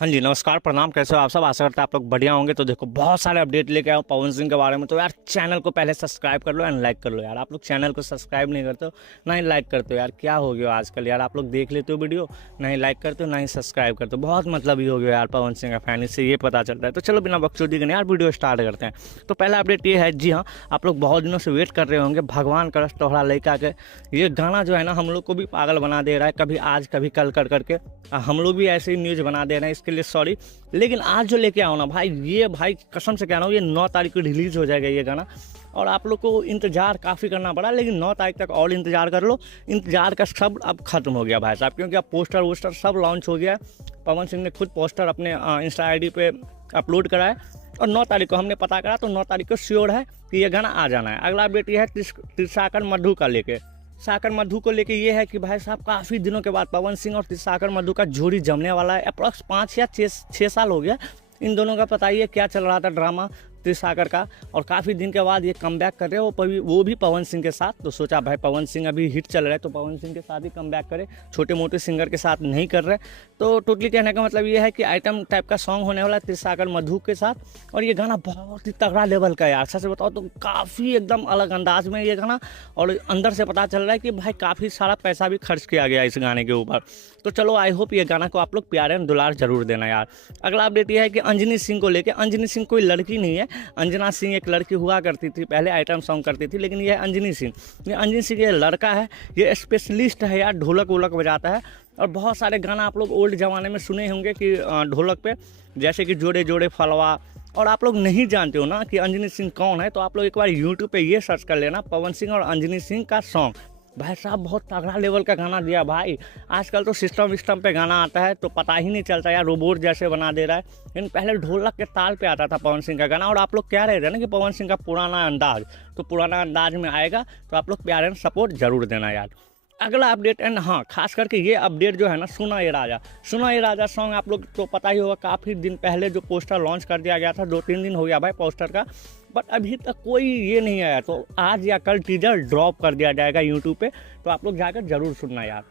हाँ जी, नमस्कार, प्रणाम। कैसे हो आप सब? आशा करता है आप लोग बढ़िया होंगे। तो देखो, बहुत सारे अपडेट लेके आया हूँ पवन सिंह के बारे में। तो यार चैनल को पहले सब्सक्राइब कर लो एंड लाइक कर लो। यार आप लोग चैनल को सब्सक्राइब नहीं करते हो, ना ही लाइक करते हो। यार क्या हो गया आजकल? यार आप लोग देख लेते हो वीडियो, ना ही लाइक करते हो, ना ही सब्सक्राइब करते हो। बहुत मतलब ही हो गया यार पवन सिंह का फैन, इससे ये पता चलता है। तो चलो बिना बकचोदी के यार वीडियो स्टार्ट करते हैं। तो पहला अपडेट ये है, जी हाँ, आप लोग बहुत दिनों से वेट कर रहे होंगे भगवान करस तोहरा लइका के। ये गाना जो है ना, हम लोग को भी पागल बना दे रहा है, कभी आज कभी कल कर करके। हम लोग भी ऐसे ही न्यूज़ बना दे रहे हैं, इसके लिए सॉरी। लेकिन आज जो लेके आओ ना भाई, ये भाई कसम से कह रहा हूँ, ये 9 तारीख को रिलीज़ हो जाएगा ये गाना। और आप लोग को इंतज़ार काफ़ी करना पड़ा, लेकिन 9 तारीख तक और इंतज़ार कर लो। इंतज़ार का सब अब खत्म हो गया भाई साहब, क्योंकि अब पोस्टर वोस्टर सब लॉन्च हो गया है। पवन सिंह ने खुद पोस्टर अपने इंस्टा आईडी पे अपलोड करा है। और 9 तारीख को हमने पता करा, तो 9 तारीख को श्योर है कि ये गाना आ जाना है। अगला अपडेट ये है त्रिशाकर मधु का लेके। साकर मधु को लेके ये है कि भाई साहब काफ़ी दिनों के बाद पवन सिंह और साकर मधु का जोड़ी जमने वाला है। अप्रॉक्स 5 या 6 साल हो गया इन दोनों का। पता ही है क्या चल रहा था ड्रामा त्रिसागर का, और काफ़ी दिन के बाद ये कमबैक कर रहे हैं, वो भी पवन सिंह के साथ। तो सोचा भाई पवन सिंह अभी हिट चल रहा है, तो पवन सिंह के साथ ही कमबैक करे, छोटे मोटे सिंगर के साथ नहीं कर रहे। तो टोटली कहने का मतलब ये है कि आइटम टाइप का सॉन्ग होने वाला है त्रिसागर मधु के साथ। और ये गाना बहुत ही तगड़ा लेवल का है यार, सच बताओ तो काफ़ी एकदम अलग अंदाज में ये गाना। और अंदर से पता चल रहा है कि भाई काफ़ी सारा पैसा भी खर्च किया गया इस गाने के ऊपर। तो चलो, आई होप ये गाना को आप लोग प्यार एंड दुलार जरूर देना यार। अगला अपडेट ये है कि अंजनी सिंह को लेके। अंजनी सिंह कोई लड़की नहीं है, अंजना सिंह एक लड़की हुआ करती थी, पहले आइटम सॉन्ग करती थी। लेकिन ये अंजनी सिंह, ये अंजनी सिंह ये लड़का है, ये स्पेशलिस्ट है यार, ढोलक वोलक बजाता है। और बहुत सारे गाना आप लोग ओल्ड ज़माने में सुने होंगे कि ढोलक पे, जैसे कि जोड़े जोड़े फलवा। और आप लोग नहीं जानते हो ना कि अंजनी सिंह कौन है, तो आप लोग एक बार यूट्यूब पे ये सर्च कर लेना, पवन सिंह और अंजनी सिंह का सॉन्ग। भाई साहब बहुत तगड़ा लेवल का गाना दिया भाई। आजकल तो सिस्टम विस्टम पे गाना आता है तो पता ही नहीं चलता यार, रोबोट जैसे बना दे रहा है। लेकिन पहले ढोलक के ताल पे आता था पवन सिंह का गाना। और आप लोग कह रहे थे ना कि पवन सिंह का पुराना अंदाज, तो पुराना अंदाज में आएगा। तो आप लोग प्यार एंड सपोर्ट जरूर देना यार। अगला अपडेट एंड हाँ, खास करके ये अपडेट जो है ना, सुना ये राजा। सुना ये राजा सॉन्ग आप लोग तो पता ही होगा, काफ़ी दिन पहले जो पोस्टर लॉन्च कर दिया गया था, 2-3 दिन हो गया भाई पोस्टर का, बट अभी तक कोई ये नहीं आया। तो आज या कल टीजर ड्रॉप कर दिया जाएगा यूट्यूब पे, तो आप लोग जाकर जरूर सुनना यार।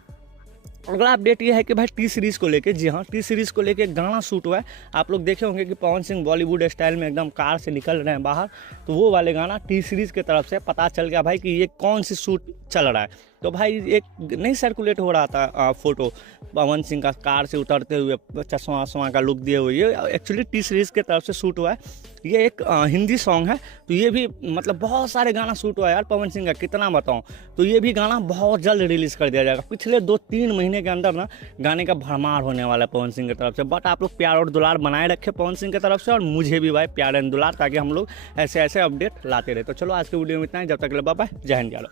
अगला अपडेट ये है कि भाई टी सीरीज़ को लेके, जी हाँ, टी सीरीज़ को लेके एक गाना शूट हुआ है। आप लोग देखे होंगे कि पवन सिंह बॉलीवुड स्टाइल में एकदम कार से निकल रहे हैं बाहर, तो वो वाले गाना टी सीरीज़ की तरफ से पता चल गया भाई कि ये कौन सी शूट चल रहा है। तो भाई एक नहीं सर्कुलेट हो रहा था फोटो पवन सिंह का कार से उतरते हुए, चश्मा वश्मा का लुक दिए हुए, ये एक्चुअली टी सीरीज़ की तरफ से शूट हुआ है। ये एक हिंदी सॉन्ग है, तो ये भी मतलब बहुत सारे गाना शूट हुआ है यार पवन सिंह का, कितना बताऊं। तो ये भी गाना बहुत जल्द रिलीज़ कर दिया जाएगा। पिछले 2-3 महीने के अंदर ना गाने का भरमार होने वाला है पवन सिंह की तरफ से। बट आप लोग प्यार और दुलार बनाए रखे पवन सिंह की तरफ से, और मुझे भी भाई प्यार एंड दुलार, ताकि हम लोग ऐसे ऐसे अपडेट लाते रहे। तो चलो आज के वीडियो में इतना ही, जब तक के लिए बाय बाय, जय हिंद यार।